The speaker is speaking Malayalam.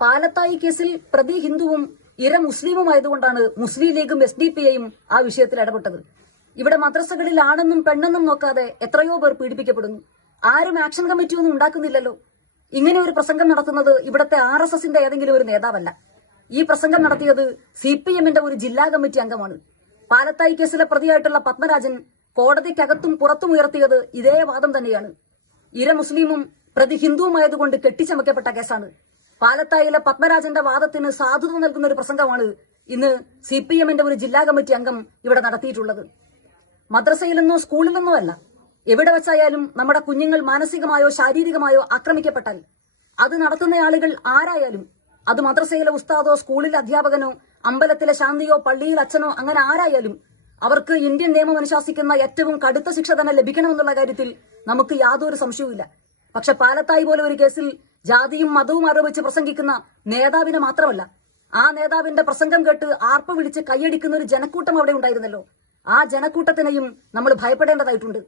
പാലത്തായി കേസിൽ പ്രതി ഹിന്ദുവും ഇര മുസ്ലിമുമായതുകൊണ്ടാണ് മുസ്ലിം ലീഗും SDP-യും ആ വിഷയത്തിൽ ഇടപെട്ടത്. ഇവിടെ മദ്രസകളിൽ ആണെന്നും പെണ്ണെന്നും നോക്കാതെ എത്രയോ പേർ പീഡിപ്പിക്കപ്പെടുന്നു. ആരും ആക്ഷൻ കമ്മിറ്റിയൊന്നും ഉണ്ടാക്കുന്നില്ലല്ലോ. ഇങ്ങനെ ഒരു പ്രസംഗം നടത്തുന്നത് ഇവിടത്തെ RSSന്റെ ഏതെങ്കിലും ഒരു നേതാവല്ല. ഈ പ്രസംഗം നടത്തിയത് CPMന്റെ ഒരു ജില്ലാ കമ്മിറ്റി അംഗമാണ്. പാലത്തായി കേസിലെ പ്രതിയായിട്ടുള്ള പത്മരാജൻ കോടതിക്കകത്തും പുറത്തും ഉയർത്തിയത് ഇതേ വാദം തന്നെയാണ്. ഇര മുസ്ലിമും പ്രതി ഹിന്ദുവുമായതുകൊണ്ട് കെട്ടിച്ചമക്കപ്പെട്ട കേസാണ്. പാലത്തായിലെ പത്മരാജന്റെ വാദത്തിന് സാധുത നൽകുന്ന ഒരു പ്രസംഗമാണ് ഇന്ന് CPMന്റെ ഒരു ജില്ലാ കമ്മിറ്റി അംഗം ഇവിടെ നടത്തിയിട്ടുള്ളത്. മദ്രസയിലെന്നോ സ്കൂളിലെന്നോ അല്ല, എവിടെ വെച്ചായാലും നമ്മുടെ കുഞ്ഞുങ്ങൾ മാനസികമായോ ശാരീരികമായോ ആക്രമിക്കപ്പെട്ടാൽ അത് നടത്തുന്ന ആളുകൾ ആരായാലും, അത് മദ്രസയിലെ ഉസ്താദോ സ്കൂളിലെ അധ്യാപകനോ അമ്പലത്തിലെ ശാന്തിയോ പള്ളിയിൽ അച്ഛനോ അങ്ങനെ ആരായാലും അവർക്ക് ഇന്ത്യൻ നിയമം അനുശാസിക്കുന്ന ഏറ്റവും കടുത്ത ശിക്ഷ തന്നെ ലഭിക്കണമെന്നുള്ള കാര്യത്തിൽ നമുക്ക് യാതൊരു സംശയവുമില്ല. പക്ഷെ പാലത്തായി പോലെ ഒരു കേസിൽ ജാതിയും മതവും ആരോപിച്ച് പ്രസംഗിക്കുന്ന നേതാവിനെ മാത്രമല്ല, ആ നേതാവിന്റെ പ്രസംഗം കേട്ട് ആർപ്പ് വിളിച്ച് കൈയടിക്കുന്ന ഒരു ജനക്കൂട്ടം അവിടെ ഉണ്ടായിരുന്നല്ലോ. ആ ജനക്കൂട്ടത്തിനെയും നമ്മൾ ഭയപ്പെടേണ്ടതായിട്ടുണ്ട്.